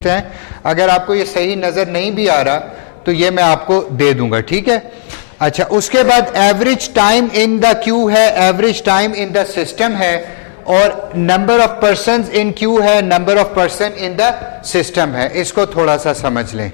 हैं। अगर आपको ये सही नजर नहीं भी आ रहा तो ये मैं आपको दे दूंगा, ठीक है। अच्छा, उसके बाद average time in the queue है, average time in the system है, और number of person in queue है, number of person in the system है। इसको थोड़ा सा समझ लें।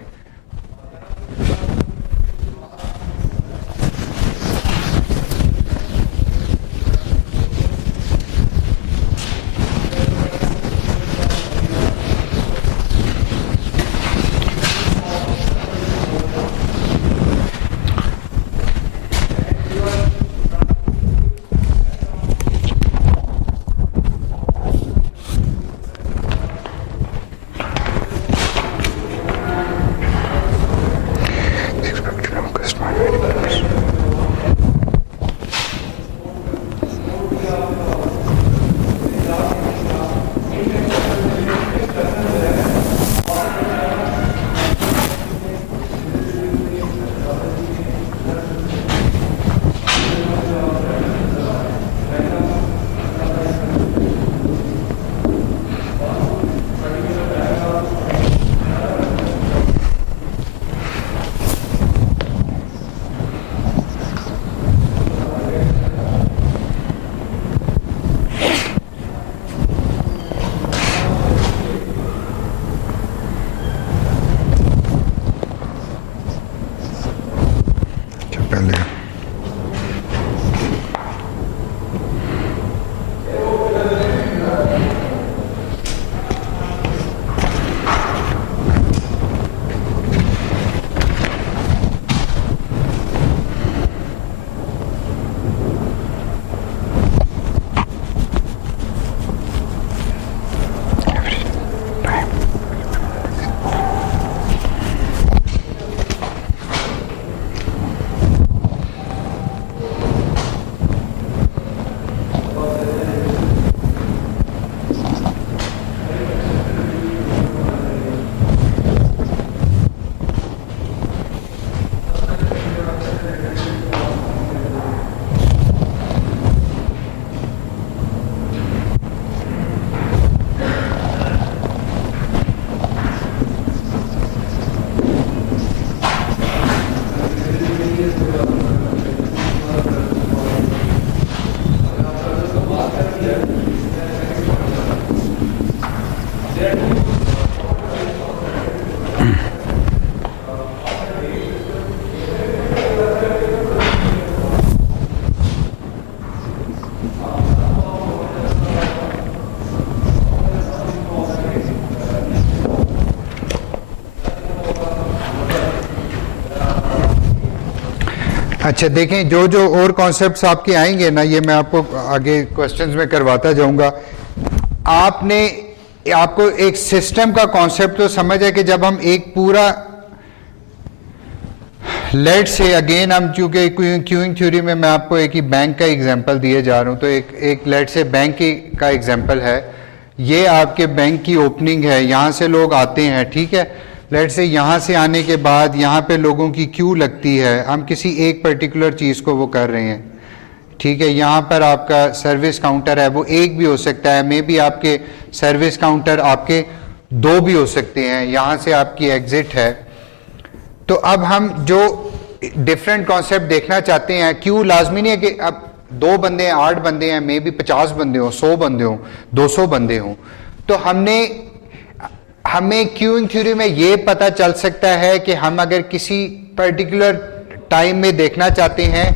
अच्छा देखें, जो जो और कॉन्सेप्ट्स आपके आएंगे ना, ये मैं आपको आगे क्वेश्चंस में करवाता जाऊंगा। आपको एक सिस्टम का कॉन्सेप्ट तो समझ है कि जब हम एक पूरा लेट से अगेन हम, चूंकि क्यूइंग थ्योरी में मैं आपको एक ही बैंक का एग्जांपल दिए जा रहा हूं, तो एक लेट से बैंक का एग्जांपल है। ये आपके बैंक की ओपनिंग है, यहां से लोग आते हैं, ठीक है। लेट से यहाँ से आने के बाद यहाँ पे लोगों की क्यू लगती है, हम किसी एक पर्टिकुलर चीज़ को वो कर रहे हैं, ठीक है। यहाँ पर आपका सर्विस काउंटर है, वो एक भी हो सकता है, मे बी आपके सर्विस काउंटर आपके दो भी हो सकते हैं, यहाँ से आपकी एग्जिट है। तो अब हम जो डिफरेंट कॉन्सेप्ट देखना चाहते हैं, क्यू लाजमी नहीं है कि अब 2 बंदे हैं, 8 बंदे हैं, मे बी 50 बंदे हों, 100 बंदे हों, 200 बंदे हों। तो हमें क्यूइंग थ्योरी में ये पता चल सकता है कि हम अगर किसी पर्टिकुलर टाइम में देखना चाहते हैं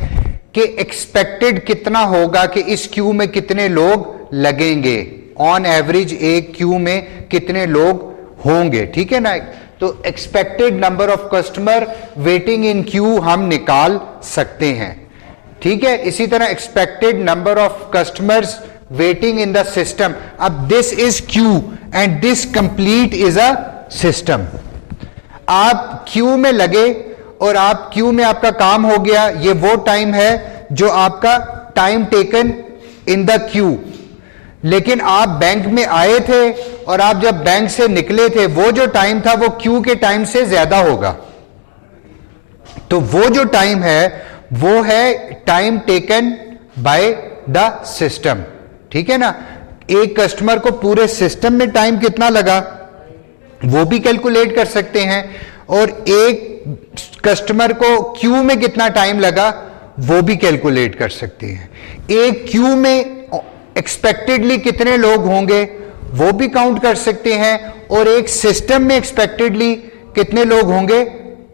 कि एक्सपेक्टेड कितना होगा कि इस क्यू में कितने लोग लगेंगे, ऑन एवरेज एक क्यू में कितने लोग होंगे, ठीक है ना। तो expected number of customer waiting in Q हम निकाल सकते हैं, ठीक है। इसी तरह expected number of customers waiting in the system. अब this is queue and this complete is a system. आप क्यू में लगे और आप क्यू में आपका काम हो गया, ये वो टाइम है जो आपका time taken in the Q. लेकिन आप बैंक में आए थे और आप जब बैंक से निकले थे, वो जो टाइम था वो क्यू के टाइम से ज्यादा होगा। तो वो जो टाइम है वो है time taken by the system, ठीक है ना। एक कस्टमर को पूरे सिस्टम में टाइम कितना लगा, वो भी कैलकुलेट कर सकते हैं, और एक कस्टमर को क्यू में कितना टाइम लगा वो भी कैलकुलेट कर सकते हैं। एक क्यू में एक्सपेक्टेडली कितने लोग होंगे वो भी काउंट कर सकते हैं, और एक सिस्टम में एक्सपेक्टेडली कितने लोग होंगे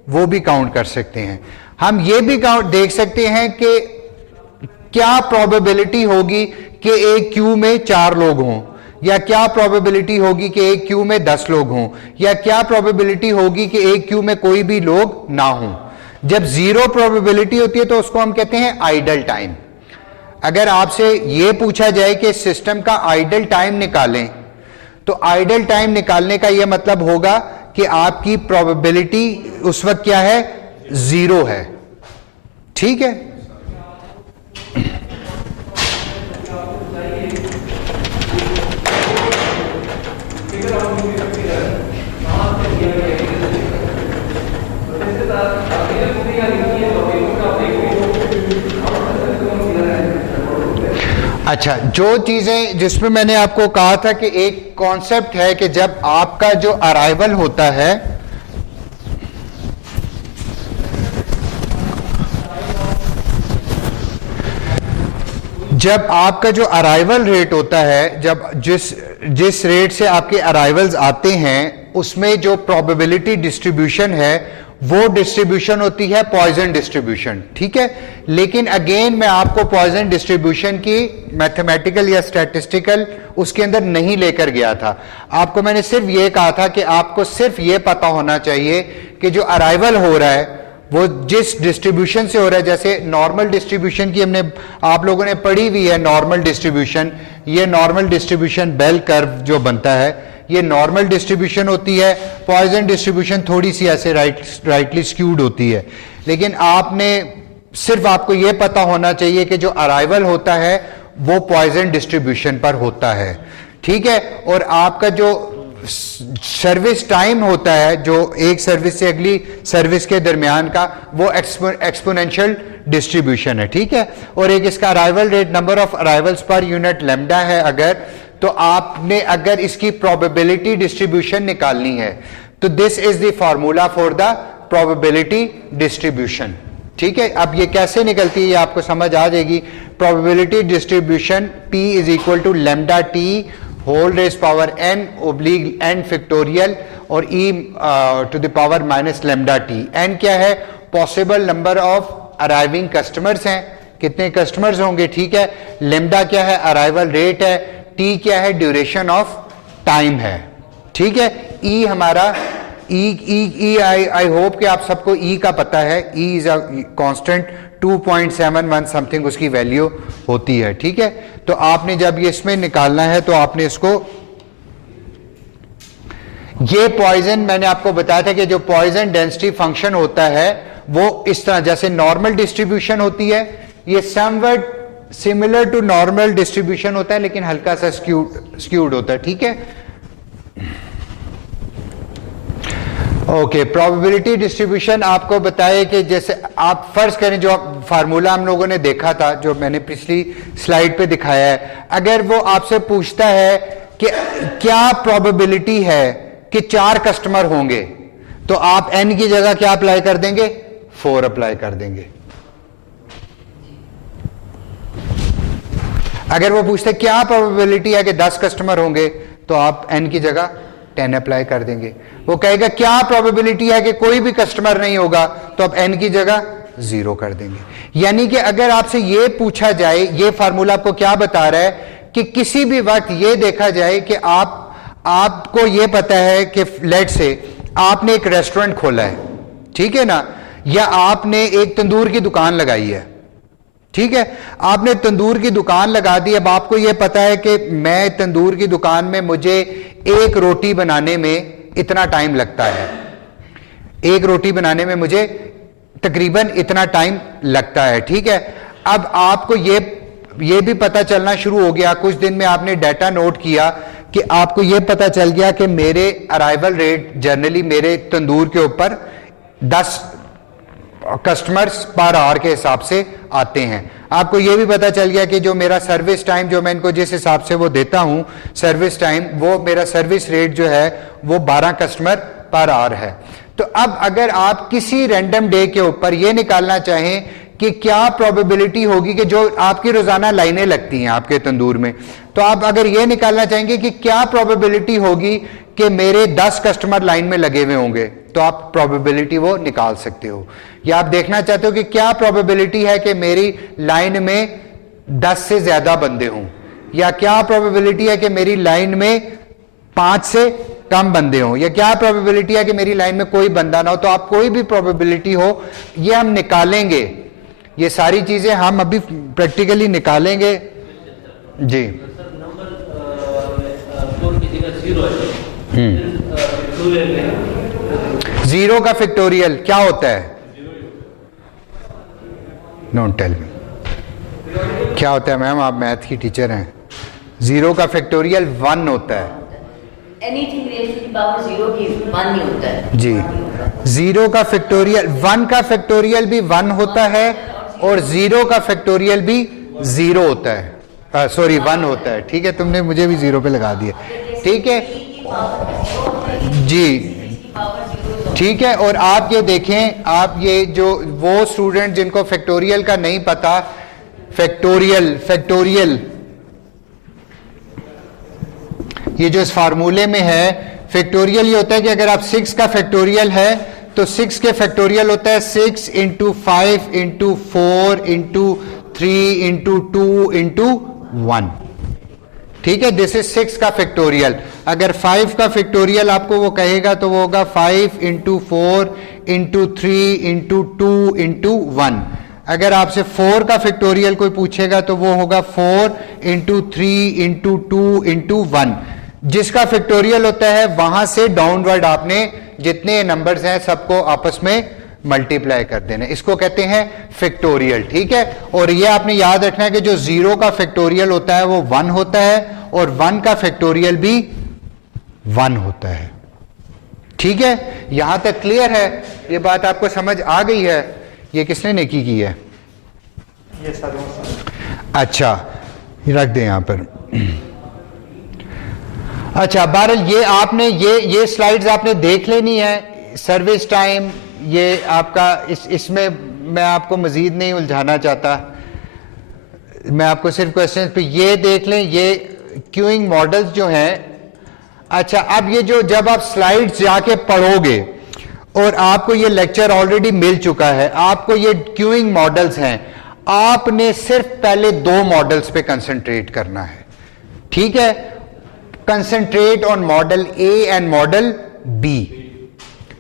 वो भी काउंट कर सकते हैं। हम ये भी काउंट देख सकते हैं कि क्या प्रोबेबिलिटी होगी कि एक क्यू में 4 लोग हों, या क्या प्रोबेबिलिटी होगी कि एक क्यू में 10 लोग हों, या क्या प्रोबेबिलिटी होगी कि एक क्यू में कोई भी लोग ना हों। जब जीरो प्रोबेबिलिटी होती है तो उसको हम कहते हैं आइडल टाइम। अगर आपसे यह पूछा जाए कि सिस्टम का आइडल टाइम निकालें, तो आइडल टाइम निकालने का यह मतलब होगा कि आपकी प्रोबेबिलिटी उस वक्त क्या है, 0 है। ठीक है, अच्छा, जो चीजें जिसमें मैंने आपको कहा था कि एक कॉन्सेप्ट है कि जब आपका जो अराइवल होता है, जब आपका जो अराइवल रेट होता है, जब जिस रेट से आपके अराइवल्स आते हैं, उसमें जो प्रोबेबिलिटी डिस्ट्रीब्यूशन है वो डिस्ट्रीब्यूशन होती है पॉइजन डिस्ट्रीब्यूशन। ठीक है, लेकिन अगेन मैं आपको पॉइजन डिस्ट्रीब्यूशन की मैथमेटिकल या स्टैटिस्टिकल उसके अंदर नहीं लेकर गया था। आपको मैंने सिर्फ ये कहा था कि आपको सिर्फ ये पता होना चाहिए कि जो अराइवल हो रहा है वो जिस डिस्ट्रीब्यूशन से हो रहा है, जैसे नॉर्मल डिस्ट्रीब्यूशन की हमने आप लोगों ने पढ़ी हुई है नॉर्मल डिस्ट्रीब्यूशन, ये नॉर्मल डिस्ट्रीब्यूशन बेल कर्व जो बनता है ये नॉर्मल डिस्ट्रीब्यूशन होती है। पॉइजन डिस्ट्रीब्यूशन थोड़ी सी ऐसे राइटली स्क्यूड होती है, लेकिन आपने सिर्फ आपको यह पता होना चाहिए कि जो अराइवल होता है वो पॉइजन डिस्ट्रीब्यूशन पर होता है। ठीक है, और आपका जो सर्विस टाइम होता है जो एक सर्विस से अगली सर्विस के दरमियान का, वो एक्सपोनेंशियल डिस्ट्रीब्यूशन है। ठीक है, और एक इसका arrival rate number of arrivals per unit lambda है अगर, तो आपने अगर इसकी प्रोबेबिलिटी डिस्ट्रीब्यूशन निकालनी है तो this is the formula for the probability distribution. ठीक है, अब ये कैसे निकलती है ये आपको समझ आ जाएगी। Probability distribution P is equal to lambda T whole raise power n oblique n factorial और e to the power minus lambda T. n क्या है, possible number of arriving customers हैं, कितने कस्टमर्स होंगे। ठीक है, लैम्डा क्या है, अराइवल रेट है, टी क्या है, ड्यूरेशन ऑफ टाइम है। ठीक है, ई हमारा आई होप कि आप सबको ई का पता है, E is a constant 2.71 something उसकी वैल्यू होती है। ठीक है, तो आपने जब ये इसमें निकालना है तो आपने इसको, ये पॉइजन मैंने आपको बताया था कि जो पॉइजन डेंसिटी फंक्शन होता है वो इस तरह, जैसे नॉर्मल डिस्ट्रीब्यूशन होती है, ये somewhat similar to normal distribution होता है लेकिन हल्का सा स्क्यूड होता है। ठीक है, ओके, प्रोबेबिलिटी डिस्ट्रीब्यूशन आपको बताया कि जैसे आप फर्ज करें जो फार्मूला हम लोगों ने देखा था जो मैंने पिछली स्लाइड पे दिखाया है, अगर वो आपसे पूछता है कि क्या प्रोबेबिलिटी है कि 4 कस्टमर होंगे, तो आप n की जगह क्या अप्लाई कर देंगे, 4 अप्लाई कर देंगे। अगर वो पूछते क्या प्रोबेबिलिटी है कि 10 कस्टमर होंगे, तो आप n की जगह 10 अप्लाई कर देंगे। वो कहेगा क्या प्रोबेबिलिटी है कि कोई भी कस्टमर नहीं होगा, तो आप n की जगह 0 कर देंगे। यानी कि अगर आपसे ये पूछा जाए, ये फार्मूला आपको क्या बता रहा है कि किसी भी वक्त ये देखा जाए कि आपको ये पता है कि लेट से आपने एक रेस्टोरेंट खोला है, ठीक है ना, या आपने एक तंदूर की दुकान लगाई है। ठीक है, आपने तंदूर की दुकान लगा दी। अब आपको यह पता है कि मैं तंदूर की दुकान में मुझे एक रोटी बनाने में इतना टाइम लगता है, एक रोटी बनाने में मुझे तकरीबन इतना टाइम लगता है। ठीक है, अब आपको ये भी पता चलना शुरू हो गया, कुछ दिन में आपने डाटा नोट किया कि आपको यह पता चल गया कि मेरे अराइवल रेट जनरली मेरे तंदूर के ऊपर 10 कस्टमर्स पर आवर के हिसाब से आते हैं। आपको ये भी पता चल गया कि जो मेरा सर्विस टाइम जो मैं इनको जिस हिसाब से वो देता हूं सर्विस टाइम, वो मेरा सर्विस रेट जो है वो 12 कस्टमर पर आवर है। तो अब अगर आप किसी रैंडम डे के ऊपर ये निकालना चाहें कि क्या प्रोबेबिलिटी होगी कि जो आपकी रोजाना लाइनें लगती हैं आपके तंदूर में, तो आप अगर ये निकालना चाहेंगे कि क्या प्रोबेबिलिटी होगी कि मेरे 10 कस्टमर लाइन में लगे हुए होंगे, तो आप प्रोबेबिलिटी वो निकाल सकते हो। या आप देखना चाहते हो कि क्या प्रोबेबिलिटी है कि मेरी लाइन में 10 से ज्यादा बंदे हों, या क्या प्रोबेबिलिटी है कि मेरी लाइन में 5 से कम बंदे हों, या क्या प्रोबेबिलिटी है कि मेरी लाइन में कोई बंदा ना हो। तो आप कोई भी प्रोबेबिलिटी हो ये हम निकालेंगे, ये सारी चीजें हम अभी प्रैक्टिकली निकालेंगे जी। जीरो का फैक्टोरियल क्या होता है? डोंट टेल मी क्या होता है मैम, आप मैथ की टीचर हैं। जीरो का फैक्टोरियल 1 होता है। Anything raise to the power 0 भी 1 ही होता है जी। जीरो का फैक्टोरियल 1 का फैक्टोरियल भी 1 होता है और जीरो का फैक्टोरियल भी 0 होता है, सॉरी 1 होता है। ठीक है, तुमने मुझे भी 0 पे लगा दिया। ठीक है जी, ठीक है। और आप ये देखें, आप ये जो वो स्टूडेंट जिनको फैक्टोरियल का नहीं पता, फैक्टोरियल ये जो इस फार्मूले में है, फैक्टोरियल ये होता है कि अगर आप 6 का फैक्टोरियल है तो 6 के फैक्टोरियल होता है 6 into 5 into 4 into 3 into 2 into 1। ठीक है, दिस इज 6 का फैक्टोरियल। अगर 5 का फैक्टोरियल आपको वो कहेगा तो वो होगा 5 इंटू 4 इंटू 3 इंटू 2 इंटू 1। अगर आपसे 4 का फैक्टोरियल कोई पूछेगा तो वो होगा 4 इंटू 3 इंटू 2 इंटू 1। जिसका फैक्टोरियल होता है वहां से डाउनवर्ड आपने जितने नंबर्स हैं सबको आपस में मल्टीप्लाई कर देना, इसको कहते हैं फैक्टोरियल। ठीक है, और ये आपने याद रखना है कि जो 0 का फैक्टोरियल होता है वो 1 होता है और 1 का फैक्टोरियल भी 1 होता है। ठीक है, यहां तक क्लियर है? ये बात आपको समझ आ गई है? ये किसने नेकी की है? ये सर। अच्छा, रख दे यहां पर। अच्छा, बहरहाल ये आपने ये स्लाइड्स आपने देख लेनी है। सर्विस टाइम ये आपका इसमें मैं आपको मजीद नहीं उलझाना चाहता, मैं आपको सिर्फ क्वेश्चन पे ये देख लें, ये क्यूइंग मॉडल्स जो हैं। अच्छा, अब ये जो जब आप स्लाइड्स जाके पढ़ोगे और आपको ये लेक्चर ऑलरेडी मिल चुका है, आपको ये क्यूइंग मॉडल्स हैं, आपने सिर्फ पहले 2 मॉडल्स पे कंसंट्रेट करना है। ठीक है, concentrate on model A and model B.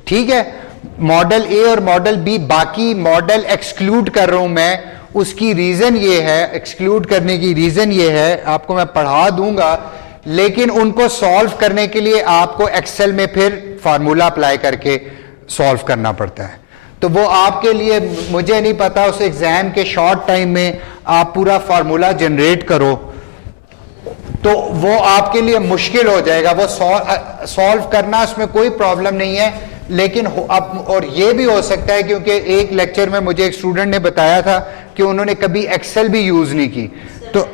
ठीक है, मॉडल ए और मॉडल बी, बाकी मॉडल एक्सक्लूड कर रहा हूं मैं। उसकी रीजन ये है, एक्सक्लूड करने की रीजन ये है, आपको मैं पढ़ा दूंगा, लेकिन उनको सॉल्व करने के लिए आपको एक्सेल में फिर फार्मूला अप्लाई करके सॉल्व करना पड़ता है। तो वो आपके लिए, मुझे नहीं पता उस एग्जाम के शॉर्ट टाइम में आप पूरा फार्मूला जनरेट करो तो वो आपके लिए मुश्किल हो जाएगा। वो सॉल्व करना, उसमें कोई प्रॉब्लम नहीं है, लेकिन अब और ये भी हो सकता है, क्योंकि एक लेक्चर में मुझे एक स्टूडेंट ने बताया था कि उन्होंने कभी एक्सेल भी यूज नहीं की। तो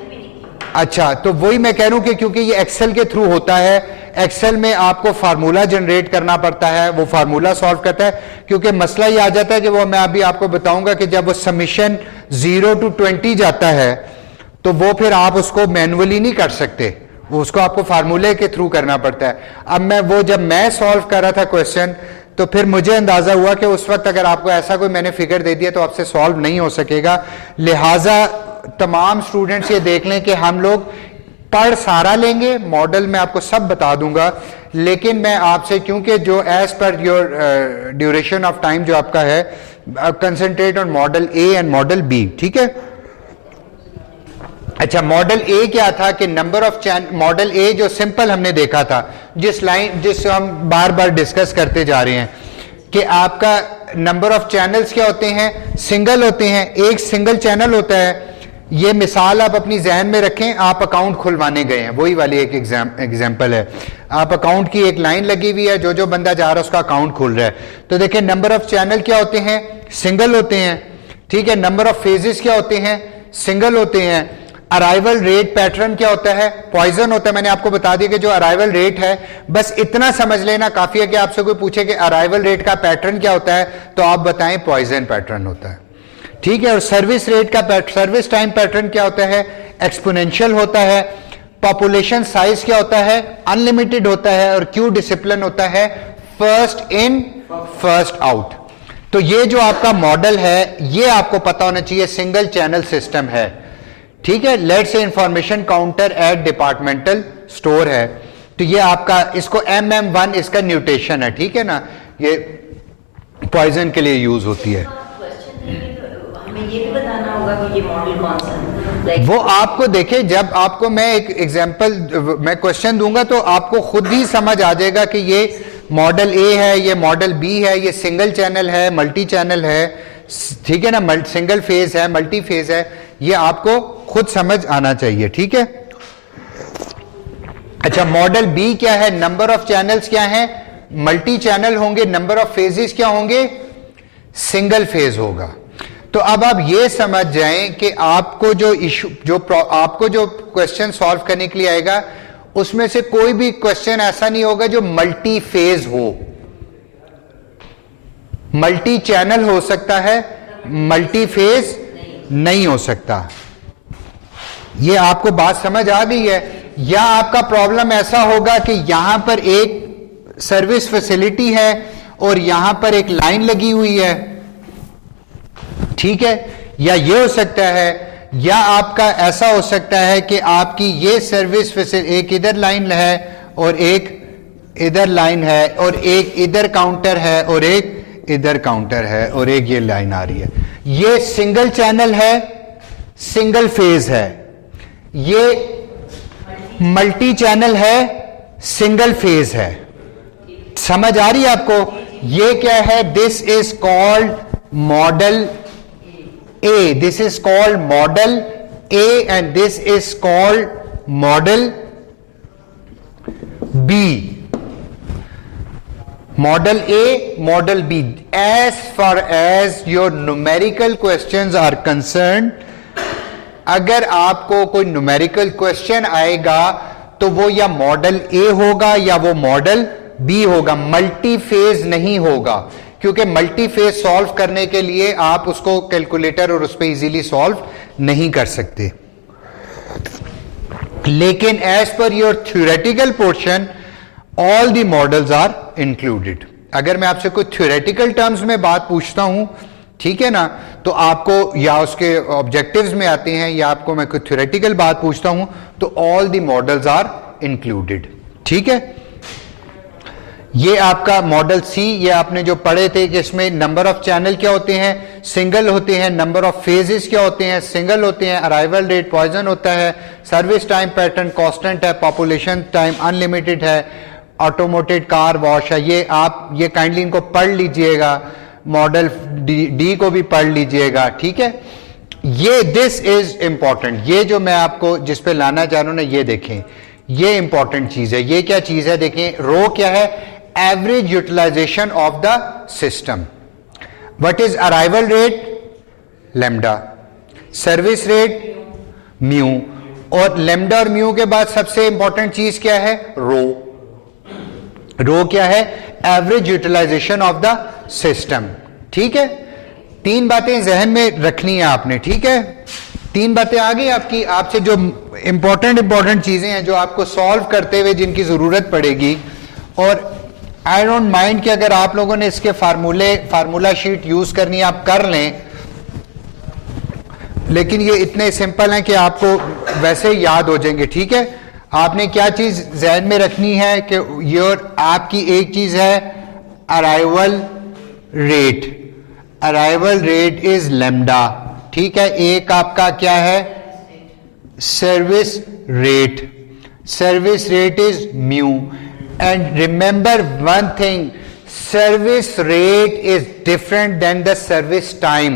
अच्छा, तो वही मैं कह रहा हूं कि क्योंकि ये एक्सेल के थ्रू होता है, एक्सेल में आपको फार्मूला जनरेट करना पड़ता है, वो फार्मूला सॉल्व करता है। क्योंकि मसला ये आ जाता है कि वो मैं अभी आपको बताऊंगा कि जब वो समीशन 0 to 20 जाता है तो वो फिर आप उसको मैनुअली नहीं कर सकते, वो उसको आपको फार्मूले के थ्रू करना पड़ता है। अब मैं वो जब मैं सॉल्व कर रहा था क्वेश्चन, तो फिर मुझे अंदाजा हुआ कि उस वक्त अगर आपको ऐसा कोई मैंने फिगर दे दिया तो आपसे सॉल्व नहीं हो सकेगा। लिहाजा तमाम स्टूडेंट्स ये देख लें कि हम लोग पढ़ सारा लेंगे, मॉडल में आपको सब बता दूंगा, लेकिन मैं आपसे, क्योंकि जो as per your duration of time जो आपका है, concentrate on model A and model B. ठीक है, अच्छा, मॉडल ए क्या था कि नंबर ऑफ मॉडल ए जो सिंपल हमने देखा था, जिस हम बार बार डिस्कस करते जा रहे हैं कि आपका नंबर ऑफ चैनल्स क्या होते हैं, सिंगल होते हैं, एक सिंगल चैनल होता है। ये मिसाल आप अपनी जहन में रखें, आप अकाउंट खुलवाने गए हैं, वही वाली एक एग्जाम्पल है। आप अकाउंट की एक लाइन लगी हुई है, जो बंदा जा रहा है उसका अकाउंट खुल रहा है। तो देखिए, नंबर ऑफ चैनल क्या होते हैं, सिंगल होते हैं। ठीक है, नंबर ऑफ फेजेस क्या होते हैं, सिंगल होते हैं। अराइवल रेट पैटर्न क्या होता है? पॉइजन होता है। मैंने आपको बता दिया कि जो अराइवल रेट है, बस इतना समझ लेना काफी है कि आपसे कोई पूछे कि अराइवल रेट का पैटर्न क्या होता है, तो आप बताएं पॉइजन पैटर्न होता है, ठीक है। और सर्विस रेट का सर्विस टाइम पैटर्न क्या होता है? एक्सपोनेंशियल होता है। पॉपुलेशन साइज क्या होता है? अनलिमिटेड होता है। और क्यू डिसिप्लिन होता है फर्स्ट इन फर्स्ट आउट। तो ये जो आपका मॉडल है, ये आपको पता होना चाहिए सिंगल चैनल सिस्टम है, ठीक है। Let's say information counter at departmental store है, तो ये आपका, इसको MM1 इसका न्यूटेशन है, ठीक है ना। ये पॉइजन के लिए यूज होती है। हमें ये भी बताना होगा कि ये मॉडल कौन सा है। वो आपको देखे, जब आपको मैं एक एग्जांपल, मैं क्वेश्चन दूंगा तो आपको खुद ही समझ आ जाएगा कि ये मॉडल ए है, ये मॉडल बी है, ये सिंगल चैनल है, मल्टी चैनल है, ठीक है ना, सिंगल फेज है, मल्टी फेज है, ये आपको खुद समझ आना चाहिए, ठीक है। अच्छा, मॉडल बी क्या है? नंबर ऑफ चैनल्स क्या है? मल्टी चैनल होंगे। नंबर ऑफ फेजेस क्या होंगे? सिंगल फेज होगा। तो अब आप ये समझ जाएं कि आपको जो इशू, आपको जो क्वेश्चन सॉल्व करने के लिए आएगा, उसमें से कोई भी क्वेश्चन ऐसा नहीं होगा जो मल्टी फेज हो। मल्टी चैनल हो सकता है, मल्टी फेज नहीं हो सकता। ये आपको बात समझ आ गई है? या आपका प्रॉब्लम ऐसा होगा कि यहां पर एक सर्विस फैसिलिटी है और यहां पर एक लाइन लगी हुई है, ठीक है। या ये हो सकता है, या आपका ऐसा हो सकता है कि आपकी ये सर्विस फैसिलिटी, एक इधर लाइन है और एक इधर लाइन है, और एक इधर काउंटर है और एक इधर काउंटर है, और एक ये लाइन आ रही है। ये सिंगल चैनल है, सिंगल फेज है। ये मल्टी चैनल है, सिंगल फेज है। समझ आ रही है आपको? ये क्या है? This is called model A. This is called model A and this is called model B. Model A, model B. As far as your numerical questions are concerned, अगर आपको कोई न्यूमेरिकल क्वेश्चन आएगा तो वो या मॉडल ए होगा या वो मॉडल बी होगा, मल्टी फेज नहीं होगा। क्योंकि मल्टी फेज सॉल्व करने के लिए आप उसको कैलकुलेटर और उस पर इजीली सॉल्व नहीं कर सकते। लेकिन as per your theoretical portion all the models are included. अगर मैं आपसे कोई थ्योरेटिकल टर्म्स में बात पूछता हूं, ठीक है ना, तो आपको या उसके ऑब्जेक्टिव्स में आते हैं, या आपको मैं कोई थ्योरेटिकल बात पूछता हूं तो all the models are included, ठीक है। ये आपका मॉडल सी, ये आपने जो पढ़े थे कि इसमें नंबर ऑफ चैनल क्या होते हैं? सिंगल होते हैं। नंबर ऑफ फेजेस क्या होते हैं? सिंगल होते हैं। अराइवल रेट पॉइजन होता है। सर्विस टाइम पैटर्न कांस्टेंट है। पॉपुलेशन टाइम अनलिमिटेड है। ऑटोमोटेड कार वॉश है। ये आप ये काइंडली इनको पढ़ लीजिएगा, मॉडल डी को भी पढ़ लीजिएगा, ठीक है। ये दिस इज इंपॉर्टेंट। ये जो मैं आपको जिस पे लाना चाह रहा हूं ना, ये देखें, ये इंपॉर्टेंट चीज है। ये क्या चीज है? देखें, रो क्या है? Average utilisation of the system. What is arrival rate? Lambda. Service rate mu. और लैम्डा और म्यू के बाद सबसे इंपॉर्टेंट चीज क्या है? रो। रो क्या है? Average utilisation of the system, ठीक है। तीन बातें जहन में रखनी है आपने, ठीक है। तीन बातें आ गई आपकी, आपसे जो इंपॉर्टेंट चीजें हैं जो आपको सॉल्व करते हुए जिनकी जरूरत पड़ेगी। और आई डोंट माइंड कि अगर आप लोगों ने इसके फार्मूला शीट यूज करनी है आप कर लें, लेकिन ये इतने सिंपल हैं कि आपको वैसे ही याद हो जाएंगे, ठीक है। आपने क्या चीज ज़हन में रखनी है कि योर आपकी एक चीज है arrival rate. Arrival rate is lambda, ठीक है। एक आपका क्या है? Service rate. Service rate is mu. And remember one thing, service rate is different than the service time.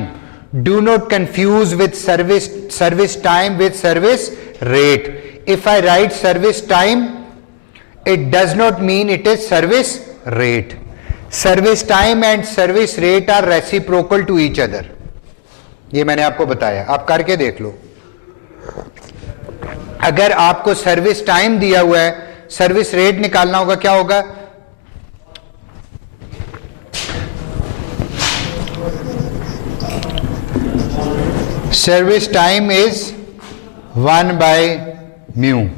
Do not confuse with service time with service rate. If I write service time, it does not mean it is service rate. Service time and service rate are reciprocal to each other. ये मैंने आपको बताया, आप करके देख लो। अगर आपको service time दिया हुआ है, सर्विस रेट निकालना होगा, क्या होगा? Service time is 1/μ।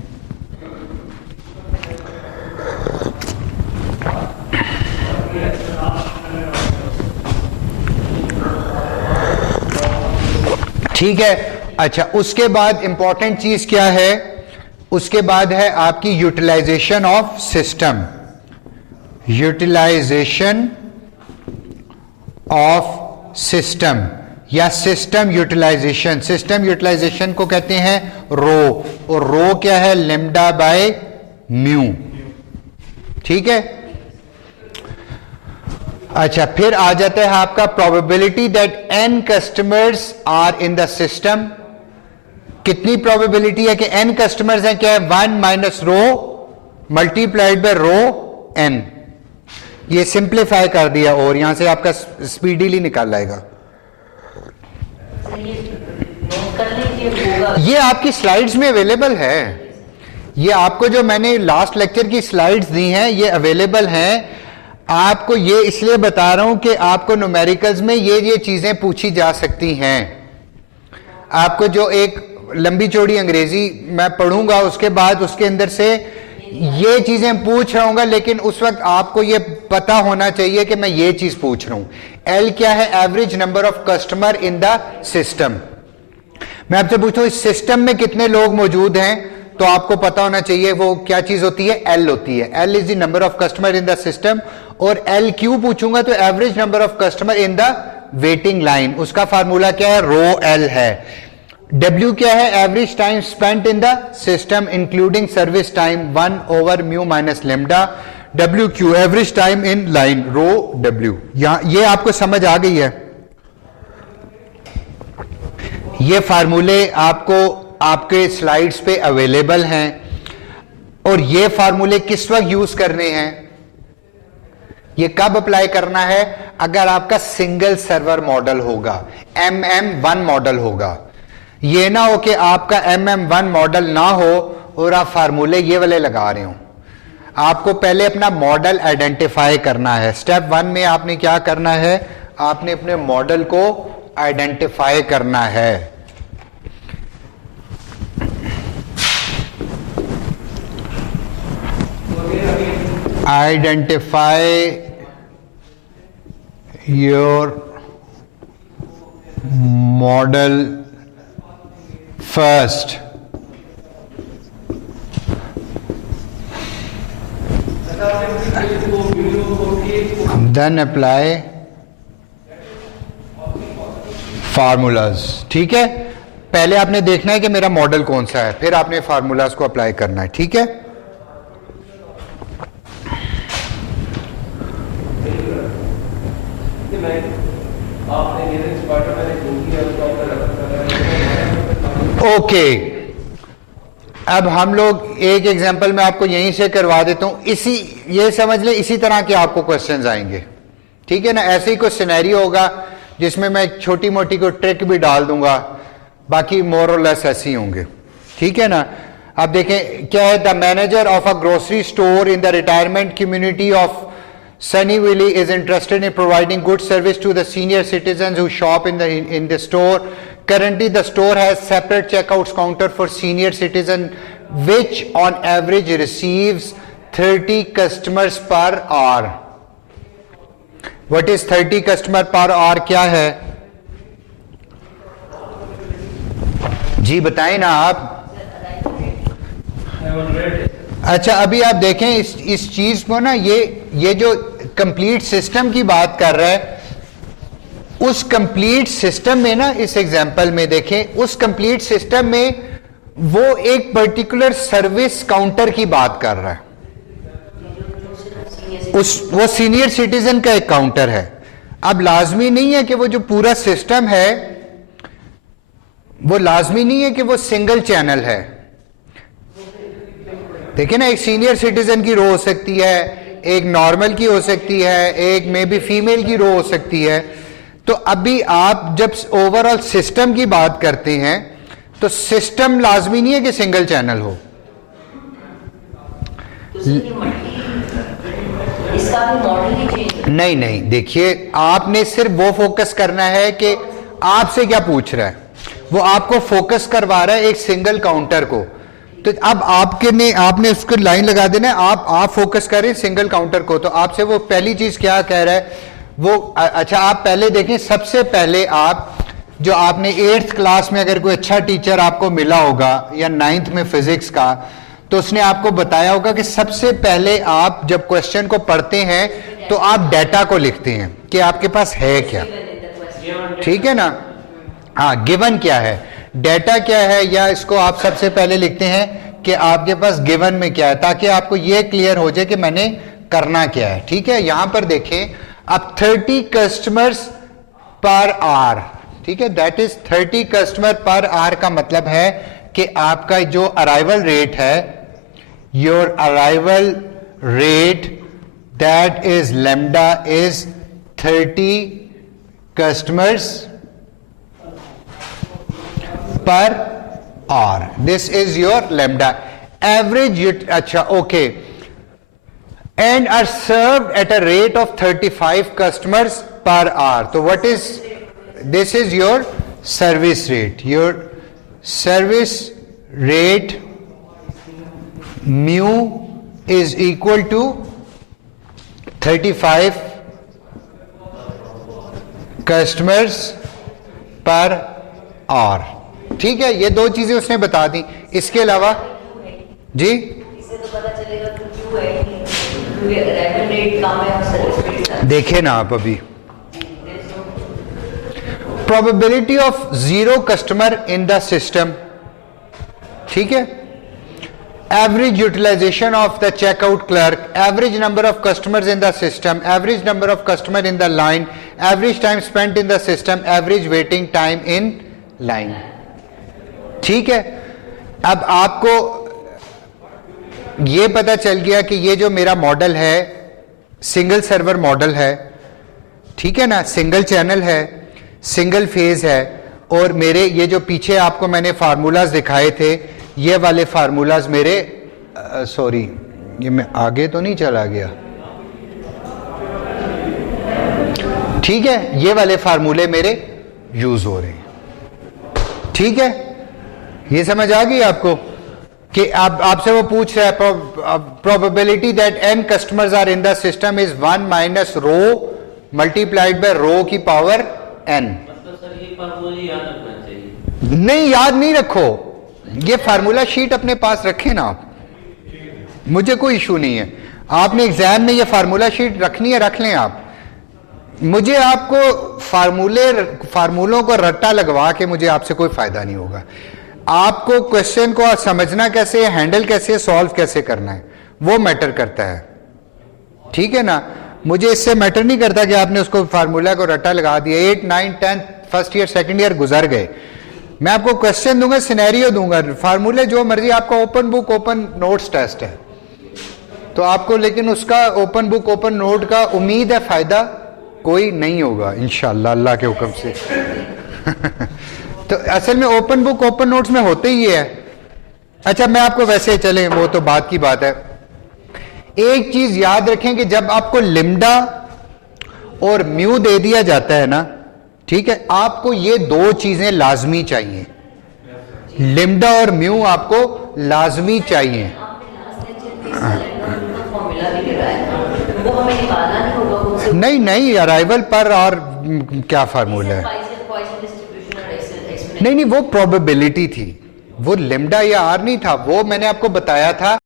ठीक है। अच्छा, उसके बाद इंपॉर्टेंट चीज क्या है? उसके बाद है आपकी utilisation of system. Utilisation of system या सिस्टम यूटिलाइजेशन। सिस्टम यूटिलाइजेशन को कहते हैं रो, और रो क्या है? λ/μ। ठीक है। अच्छा, फिर आ जाता है आपका probability that n customers are in the system. कितनी प्रोबेबिलिटी है कि n कस्टमर्स हैं? क्या है? 1 - rho multiplied by rho n। ये सिंप्लीफाई कर दिया और यहां से आपका स्पीडीली निकाल आएगा। ये आपकी स्लाइड्स में अवेलेबल है। ये आपको जो मैंने लास्ट लेक्चर की स्लाइड्स दी हैं ये अवेलेबल हैं। आपको ये इसलिए बता रहा हूं कि आपको न्यूमेरिकल्स में ये चीजें पूछी जा सकती हैं। आपको जो एक लंबी चौड़ी अंग्रेजी मैं पढ़ूंगा, उसके बाद उसके अंदर से ये चीजें पूछ रहा हूं, लेकिन उस वक्त आपको ये पता होना चाहिए कि मैं ये चीज पूछ रहा हूं। एल क्या है? Average number of customer in the system. मैं आपसे पूछूं इस सिस्टम में कितने लोग मौजूद हैं, तो आपको पता होना चाहिए वो क्या चीज होती है? एल होती है। L is the number of customer in the system. और एल क्यू पूछूंगा तो average number of customer in the waiting line. उसका फार्मूला क्या है? रो एल है। डब्ल्यू क्या है? Average time spent in the system including service time 1/μ - λ। W Q average time in line, rho W. ये आपको समझ आ गई है? ये फार्मूले आपको आपके स्लाइड्स पे अवेलेबल हैं। और ये फार्मूले किस वक्त यूज करने हैं? ये कब अप्लाई करना है? अगर आपका सिंगल सर्वर मॉडल होगा, MM1 मॉडल होगा। ये ना हो कि आपका MM1 मॉडल ना हो और आप फार्मूले ये वाले लगा रहे हो। आपको पहले अपना मॉडल आइडेंटिफाई करना है। स्टेप 1 में आपने क्या करना है? आपने अपने मॉडल को आइडेंटिफाई करना है। Identify your model first, then apply formulas. ठीक है, पहले आपने देखना है कि मेरा मॉडल कौन सा है, फिर आपने फार्मूलाज को अप्लाई करना है। ठीक है, ओके। अब हम लोग एक एग्जांपल में आपको यहीं से करवा देता हूं। इसी ये समझ ले, इसी तरह के आपको क्वेश्चंस आएंगे। ठीक है ना? ऐसे ही कोई सिनेरियो होगा जिसमें मैं छोटी मोटी कोई ट्रिक भी डाल दूंगा, बाकी मोर और लेस ऐसे ही होंगे। ठीक है ना? अब देखें क्या है। The manager of a grocery store in the retirement community of Sunnyvale is interested in providing good service to the senior citizens who shop in the store. Currently, the store has separate checkouts counter for senior citizen, which on average receives 30 customers per hour. What is 30 customer per hour? क्या है जी? बताएं ना आप। अच्छा, अभी आप देखें इस चीज को ना, ये जो कंप्लीट सिस्टम की बात कर रहा है, उस कंप्लीट सिस्टम में ना, इस एग्जांपल में देखें, उस कंप्लीट सिस्टम में वो एक पर्टिकुलर सर्विस काउंटर की बात कर रहा है। वो सीनियर सिटीजन का एक काउंटर है। अब लाजमी नहीं है कि वो जो पूरा सिस्टम है, वो लाजमी नहीं है कि वो सिंगल चैनल है। देखिए ना, एक सीनियर सिटीजन की रो हो सकती है, एक नॉर्मल की हो सकती है, एक मे बी फीमेल की रो हो सकती है। तो अभी आप जब ओवरऑल सिस्टम की बात करते हैं तो सिस्टम लाजमी नहीं है कि सिंगल चैनल हो। तो इसका भी मॉडल ही चेंज। नहीं नहीं, देखिए आपने सिर्फ वो फोकस करना है कि आपसे क्या पूछ रहा है, वो आपको फोकस करवा रहा है एक सिंगल काउंटर को। तो अब आपने उसको लाइन लगा देना है, आप फोकस करें सिंगल काउंटर को। तो आपसे वो पहली चीज क्या कह रहा है वो, अच्छा आप पहले देखें, सबसे पहले आप जो आपने 8th क्लास में अगर कोई अच्छा टीचर आपको मिला होगा या 9th में फिजिक्स का, तो उसने आपको बताया होगा कि सबसे पहले आप जब क्वेश्चन को पढ़ते हैं तो आप डेटा को लिखते हैं कि आपके पास है क्या, ठीक है ना। हाँ, गिवन क्या है, डेटा क्या है, या इसको आप सबसे पहले लिखते हैं कि आपके पास गिवन में क्या है, ताकि आपको यह क्लियर हो जाए कि मैंने करना क्या है। ठीक है, यहां पर देखें अब 30 कस्टमर्स पर आवर, ठीक है, that is 30 customer per hour का मतलब है कि आपका जो अराइवल रेट है, your arrival rate that is lambda is 30 customers per hour, this is your lambda average. अच्छा okay, and are served at a rate of 35 customers per hour. तो what is this, is your service rate, your service rate mu is equal to 35 customers per hour. ठीक है, ये दो चीजें उसने बता दी। इसके अलावा जी इससे तो पता चलेगा कि क्यों है, क्योंकि अराइवल रेट कम है और सर्विस रेट। देखें ना आप, अभी probability of 0 customer in the system, ठीक है, average utilisation of the checkout clerk, average number of customers in the system, average number of customer in the line, average time spent in the system, average waiting time in line. ठीक है, अब आपको यह पता चल गया कि ये जो मेरा मॉडल है सिंगल सर्वर मॉडल है, ठीक है ना, सिंगल चैनल है, सिंगल फेज है, और मेरे ये जो पीछे आपको मैंने फार्मूलाज दिखाए थे, ये वाले फार्मूलाज मेरे सॉरी ये मैं आगे तो नहीं चला गया, ठीक है, ये वाले फार्मूले मेरे यूज हो रहे हैं। ठीक है, ये समझ आ गई आपको कि आपसे वो पूछ रहा है probability that n customers are in the system is 1 minus rho multiplied by rho की पावर n। मतलब सर ये फार्मूला याद रखना चाहिए? नहीं, याद नहीं रखो, ये फार्मूला शीट अपने पास रखें ना आप, मुझे कोई इशू नहीं है। आपने एग्जाम में ये फार्मूला शीट रखनी है, रख लें आप। मुझे आपको फार्मूलों को रट्टा लगवा के मुझे आपसे कोई फायदा नहीं होगा। आपको क्वेश्चन को समझना कैसे है, हैंडल कैसे है, सॉल्व कैसे करना है, वो मैटर करता है। ठीक है ना, मुझे इससे मैटर नहीं करता कि आपने उसको फार्मूला को रट्टा लगा दिया। 8, 9, 10 फर्स्ट ईयर सेकंड ईयर गुजर गए, मैं आपको क्वेश्चन दूंगा, सिनेरियो दूंगा, फार्मूले जो मर्जी, आपका open book open notes test है, तो आपको लेकिन उसका ओपन बुक ओपन नोट का उम्मीद है फायदा कोई नहीं होगा इंशाअल्लाह अल्लाह के हुक्म से। तो असल में ओपन बुक ओपन नोट्स में होते ही है। अच्छा, मैं आपको वैसे चलें, वो तो बात की बात है। एक चीज याद रखें कि जब आपको लिम्डा और म्यू दे दिया जाता है ना, ठीक है, आपको ये दो चीजें लाजमी चाहिए, लिम्डा और म्यू आपको लाजमी चाहिए। फॉर्मूला भी गिराया, वो हमें निकालना नहीं होगा खुद से। नहीं नहीं, अराइवल पर और क्या फार्मूला है? नहीं नहीं, वो प्रोबेबिलिटी थी, वो लिम्डा या आर नहीं था, वो मैंने आपको बताया था।